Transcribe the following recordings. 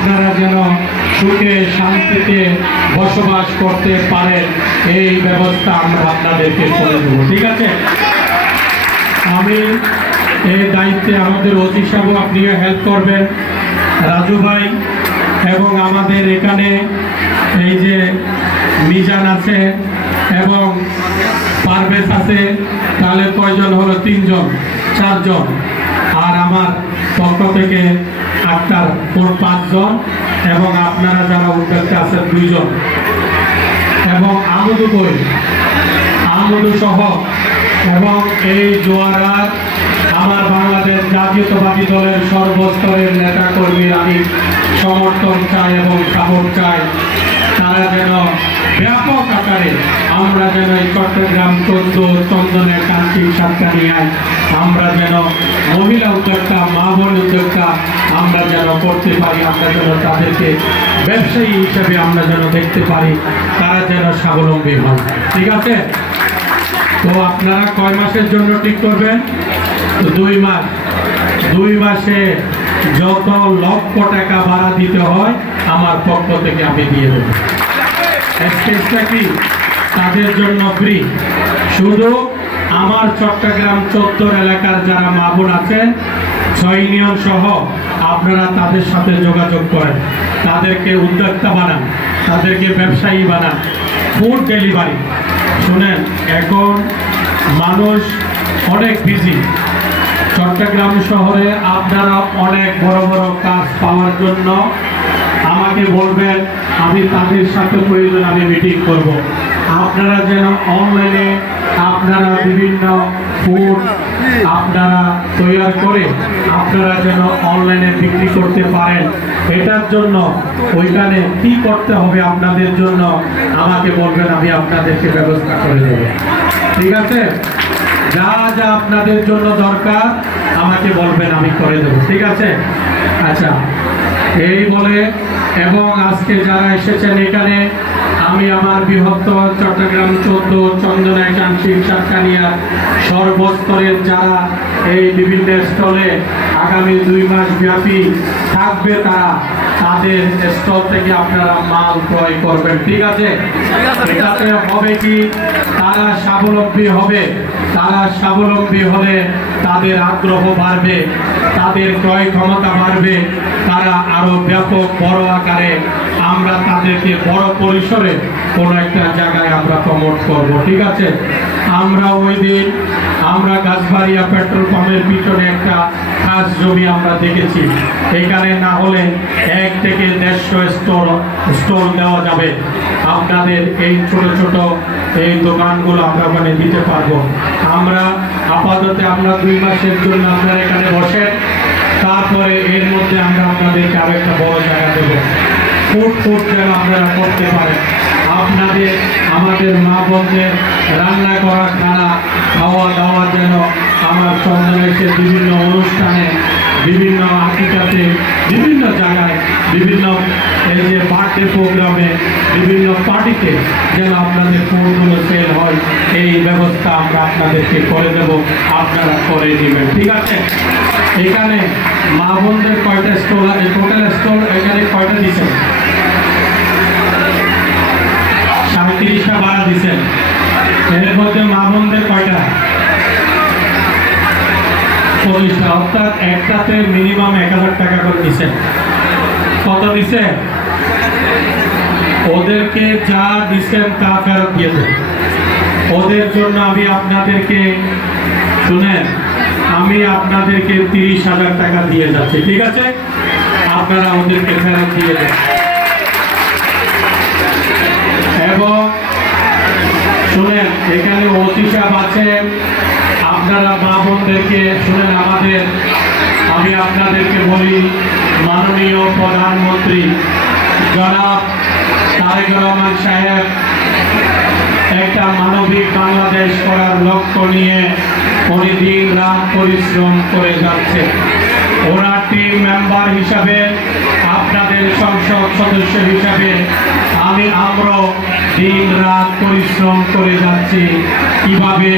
আপনারা যেন সুখে শান্তিতে বসবাস করতে পারেন, এই ব্যবস্থা আমরা আপনাদেরকে করে দেব। ঠিক আছে? আমি এই দায়িত্বে আমাদের ওসি সাহেব, আপনিও হেল্প করবেন, রাজু ভাই, এবং আমাদের এখানে এই যে মিজান আছে এবং পারভেজ আছে, তাহলে কয়জন হলো? 3 জন, 4 জন, আর আমার পক্ষ থেকে আক্তার 5 জন, এবং আপনারা যারা উদ্যোক্তা আছেন 2 জন, এবং আমুদু সহ, এবং এই জোয়ারা আমার বাংলাদেশ জাতীয়তাবাদী দলের সর্বস্তরের নেতা কর্মীর আমি সমর্থন চাই এবং সাপোর্ট চাই। তারা যেন ব্যাপক আকারে আমরা যেন এই চট্টগ্রাম 14 চন্দনের কান্তি সাতকানিয়ায় আমরা যেন মহিলা উদ্যোক্তা, মা বোন উদ্যোক্তা আমরা যেন করতে পারি, আমরা যেন তাদেরকে ব্যবসায়ী হিসেবে আমরা যেন দেখতে পারি, তারা যেন স্বাবলম্বী হন। ঠিক আছে? তো আপনারা কয় মাসের জন্য ঠিক করবেন? 2 মাস। 2 মাসে যত লক্ষ টাকা ভাড়া দিতে হয় আমার পক্ষ থেকে আমি দিয়ে দেব। স্টেজটা কি তাদের জন্য ফ্রি। শুধু আমার চট্টগ্রাম 14 এলাকার যারা মা বোন আছেন 6 ইউনিয়ন সহ আপনারা তাদের সাথে যোগাযোগ করেন, তাদেরকে উদ্যোক্তা বানান, তাদেরকে ব্যবসায়ী বানান। ফুড ডেলিভারি, শুনেন, এখন মানুষ অনেক বিজি। চট্টগ্রাম শহরে আপনারা অনেক বড় বড় কাজ পাওয়ার জন্য আমাকে বলবেন, আমি তাদের সাথে প্রয়োজন আমি মিটিং করব। আপনারা যেন অনলাইনে আপনারা বিভিন্ন ফুড আপনারা তৈরি করে আপনারা যেন অনলাইনে বিক্রি করতে পারেন, এটার জন্য ওইখানে কি করতে হবে আপনাদের জন্য আমাকে বলবেন, আমি আপনাদেরকে ব্যবস্থা করে দেব। ঠিক আছে? যা যা আপনাদের জন্য দরকার আমাকে বলবেন, আমি করে দেব। ঠিক আছে? আচ্ছা, এই বলে, এবং আজকে যারা এসেছেন এখানে, আমি আমার বৃহত্তর চট্টগ্রাম 14 চন্দনায় কাঞ্চি সাতকানিয়া সর্বস্তরের যারা এই বিভিন্ন স্টলে আগামী 2 মাস ব্যাপী থাকবে, তাদের স্টল থেকে আপনারা মাল ক্রয় করবেন। ঠিক আছে? এটাতে হবে কি, তারা স্বাবলম্বী হবে। তারা স্বাবলম্বী হলে তাদের আগ্রহ বাড়বে, তাদের ক্রয় ক্ষমতা বাড়বে, তারা আরো ব্যাপক বড় আকারে আমরা তাদেরকে বড় পরিসরে কোনো একটা জায়গায় আমরা প্রমোট করব। ঠিক আছে? আমরা ওই দিন আমরা গাছবাড়িয়া পেট্রোল পাম্পের পিছনে একটা খাস জমি আমরা দেখেছি, এখানে না হলে 1 থেকে 150 স্টল দেওয়া যাবে। আপনাদের এই ছোট ছোট এই দোকানগুলো আমরা ওখানে দিতে পারবো। আমরা আপাতত আমরা 2 মাসের জন্য আপনারা এখানে বসে, তারপরে এর মধ্যে আমরা আপনাদেরকে আরো একটা বড় জায়গা দেবো। ফুড যেন আপনারা করতে পারেন, আপনাদের আমাদের মা বোনদের রান্না করা খানা খাওয়া দাওয়া যেন আমার চন্দনেশে বিভিন্ন অনুষ্ঠানে, বিভিন্ন আকিকাতে, বিভিন্ন জায়গায়, বিভিন্ন এই যে বার্থডে প্রোগ্রামে, বিভিন্ন পার্টিতে যেন আপনাদের ফুডগুলো সেল হয়, এই ব্যবস্থা আমরা আপনাদেরকে করে দেব, আপনারা করে নেবেন। ঠিক আছে? এখানে মা বোনদের কয়টা স্টল আছে? টোটাল স্টল এখানে কয়টা দিচ্ছেন? 37টা ভাড়া দিচ্ছেন। এর মধ্যে মা বোনদের কয়টা? 25টা, অর্থাৎ একটাতে মিনিমাম 1000 টাকা করে দিচ্ছেন। কত দিচ্ছে? ওদেরকে যা দিচ্ছেন তা ফেরত দিয়ে দেন। ওদের জন্য আমি আপনাদেরকে, শুনেন, আমি আপনাদেরকে 30,000 টাকা দিয়ে যাচ্ছি। ঠিক আছে? আপনারা ওদেরকে ফেরত দিয়ে দেন। এবং শুনেন, এখানে ওসি সাহেব আছেন, আপনারা মা বোনদেরকে শুনেন, আমি আপনাদেরকে বলি, মাননীয় প্রধানমন্ত্রী জনাব তারেক রহমান সাহেব একটা মানবিক বাংলাদেশ করার লক্ষ্য নিয়ে উনি দিন রাত পরিশ্রম করে যাচ্ছে। ওনার টিম মেম্বার হিসাবে, আপনাদের সংসদ সদস্য হিসাবে আমরা দিন রাত পরিশ্রম করে যাচ্ছি কিভাবে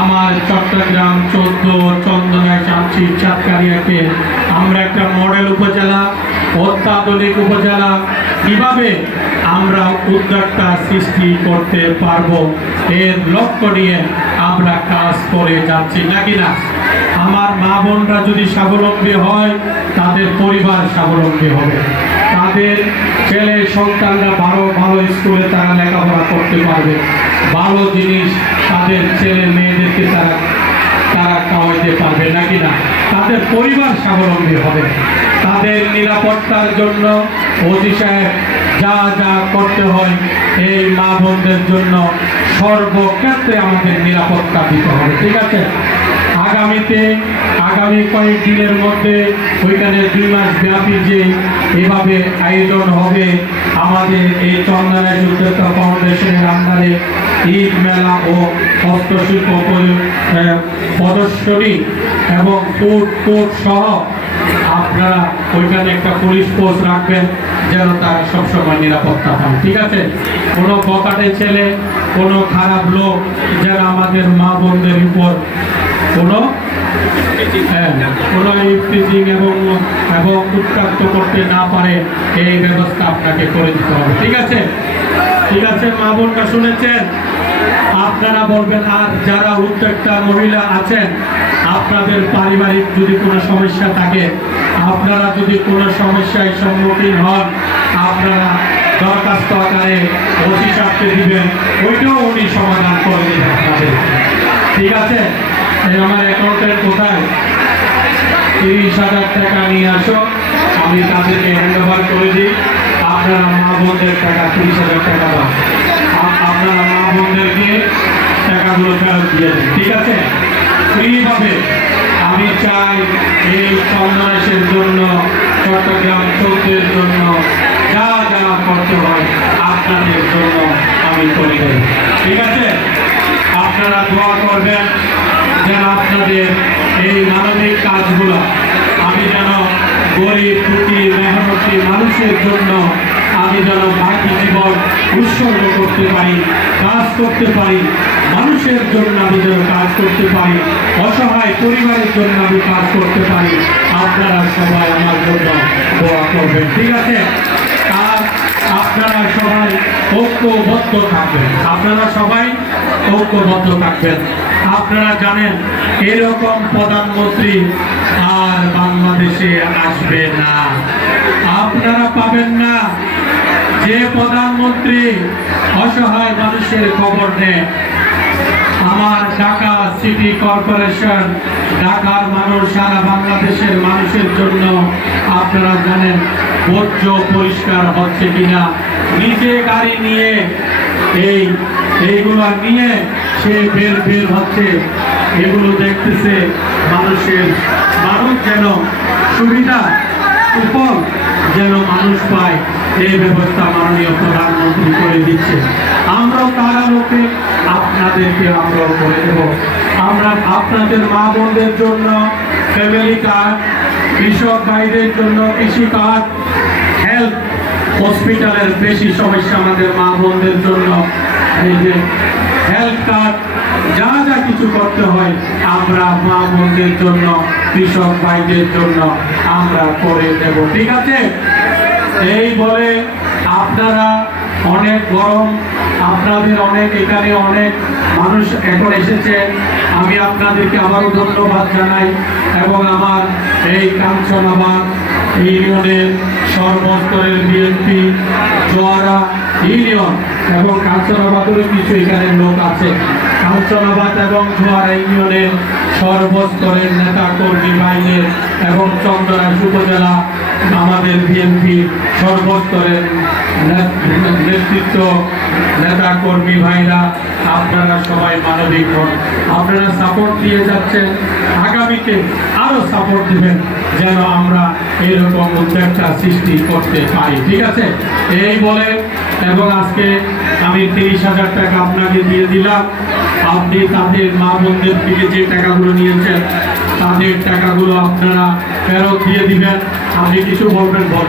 আমার চট্টগ্রাম 14 চন্দনায় কাঞ্চি সাতকানিয়াকে আমরা একটা মডেল উপজেলা অত্যাধুনিক উপজেলা কিভাবে আমরা উদ্যোক্তা সৃষ্টি করতে পারবো এর লক্ষ্য নিয়ে আমরা কাজ করে যাচ্ছি নাকি না। আমার মা বোনরা যদি স্বাবলম্বী হয় তাদের পরিবার স্বাবলম্বী হবে, তাদের ছেলে সন্তানরা ভালো স্কুলে তারা লেখাপড়া করতে পারবে, ভালো জিনিস তাদের ছেলে মেয়েদেরকে তারা খাওয়াইতে পারবে নাকি না। তাদের পরিবার স্বাবলম্বী হবে। তাদের নিরাপত্তার জন্য ওসি সাহেব যা যা করতে হয় এই মা বোনদের জন্য সর্বক্ষেত্রে আমাদের নিরাপত্তা দিতে হবে, ঠিক আছে। আগামী কয়েকদিনের মধ্যে ওইখানে 2 মাস ব্যাপী যে এভাবে আয়োজন হবে আমাদের এই চন্দনা উদ্যোক্তা ফাউন্ডেশনের আন্ডারে ঈদ মেলা ও হস্তশিল্প প্রদর্শনী এবং ফুড কোর্ট সহ আপনারা ওইখানে একটা পুলিশ পোস্ট রাখবেন যেন তারা সবসময় নিরাপত্তা পায়, ঠিক আছে। কোনো বকাটে ছেলে, কোনো খারাপ লোক যেন আমাদের মা বোনদের উপর কোনো ইফতিজিং এবং উত্তক্ত করতে না পারে এই ব্যবস্থা আপনাকে করে দিতে হবে, ঠিক আছে। ঠিক আছে, মা বোনরা শুনেছেন, আপনারা বলবেন। আর যারা উদ্যোক্তা মহিলা আছেন, আপনাদের পারিবারিক যদি কোনো সমস্যা থাকে, আপনারা যদি কোনো সমস্যায় সম্মুখীন হন, আপনারা দরখাস্ত আকারে ওসি সাহেবকে দিবেন, ওইটাও উনি সমাধান করে দেবেন আপনাদের, ঠিক আছে। আমার অ্যাকাউন্টের কোথায় 30,000 টাকা নিয়ে আসো, আমি তাদেরকে হ্যান্ড ওভার করে দিই। আপনারা মা বোনদের টাকা 30,000 টাকা দাও, আপনারা মা বোনদেরকে টাকাগুলো ফেরত দিয়ে দেন, ঠিক আছে, ফ্রিভাবে। আমি চাই এই চন্দনাইশের জন্য, চট্টগ্রাম চৌধুরীর জন্য যা যা করতে হয় আপনাদের জন্য আমি করে দেব, ঠিক আছে। আপনারা দোয়া করবেন যেন আপনাদের এই মানবিক কাজগুলো আমি যেন গরিব দুঃখী মেহনতি মানুষের জন্য আমি যেন বাকি জীবন উৎসর্গ করতে পারি, কাজ করতে পারি, মানুষের জন্য আমি যেন কাজ করতে পারি, অসহায় পরিবারের জন্য আমি কাজ করতে পারি। আপনারা সবাই আমার জন্য দোয়া করবেন, ঠিক আছে। আর আপনারা সবাই ঐক্যবদ্ধ থাকবেন, আপনারা সবাই ঐক্যবদ্ধ থাকবেন। আপনারা জানেন এরকম প্রধানমন্ত্রী আর বাংলাদেশে আসবে না, আপনারা পাবেন না। যে প্রধানমন্ত্রী অসহায় মানুষের খবর নেয়, আমার ঢাকা সিটি কর্পোরেশন, ঢাকার মানুষ, সারা বাংলাদেশের মানুষের জন্য আপনারা জানেন বর্জ্য পরিষ্কার হচ্ছে কিনা, নিজে গাড়ি নিয়ে এইগুলো নিয়ে সে বের হচ্ছে, এগুলো দেখতেছে মানুষ যেন সুবিধা উপর যেন মানুষ পায়, এই ব্যবস্থা মাননীয় প্রধানমন্ত্রী করে দিচ্ছে। আমরাও তার আলোকে আপনাদেরকে আমরাও করে দেব। আমরা আপনাদের মা বোনদের জন্য ফ্যামিলি কার্ড, কৃষক ভাইদের জন্য কৃষি কার্ড, হেলথ হসপিটালের বেশি সমস্যা আমাদের মা বোনদের জন্য এই যে হেলথ কার্ড, যা যা কিছু করতে হয় আমরা মা বোনদের জন্য, কৃষক ভাইদের জন্য আমরা করে দেব, ঠিক আছে। এই বলে আপনারা অনেক গরম, আপনাদের এখানে অনেক মানুষ এখন এসেছে, আমি আপনাদেরকে আবারও ধন্যবাদ জানাই। এবং আমার এই কাঞ্চনাবাদ ইউনিয়নের সর্বস্তরের বিএনপি জোয়ারা ইউনিয়ন এবং কাঞ্চনাবাদেরও কিছু এখানে লোক আছে, কাঞ্চনাবাদ এবং জোয়ারা ইউনিয়নের সর্বস্তরের নেতা কর্মী ভাইদের এবং চন্দনা উপজেলা আমাদের বিএনপি সর্বস্তরের নেতৃত্ব নেতা কর্মী ভাইরা, আপনারা সবাই মানবিক হন, আপনারা সাপোর্ট দিয়ে যাচ্ছেন, আগামীতে আরো সাপোর্ট দিবেন যেন আমরা এইরকম উদ্যোগটা সৃষ্টি করতে পারি, ঠিক আছে। এই বলে এবং আজকে আমি 30,000 টাকা আপনাকে দিয়ে দিলাম, আপনি তাদের মা বোনদের থেকে যে টাকাগুলো নিয়েছেন তাদের টাকাগুলো আপনারা ফেরত দিয়ে দিবেন। আপনি কিছু বলবেন বল।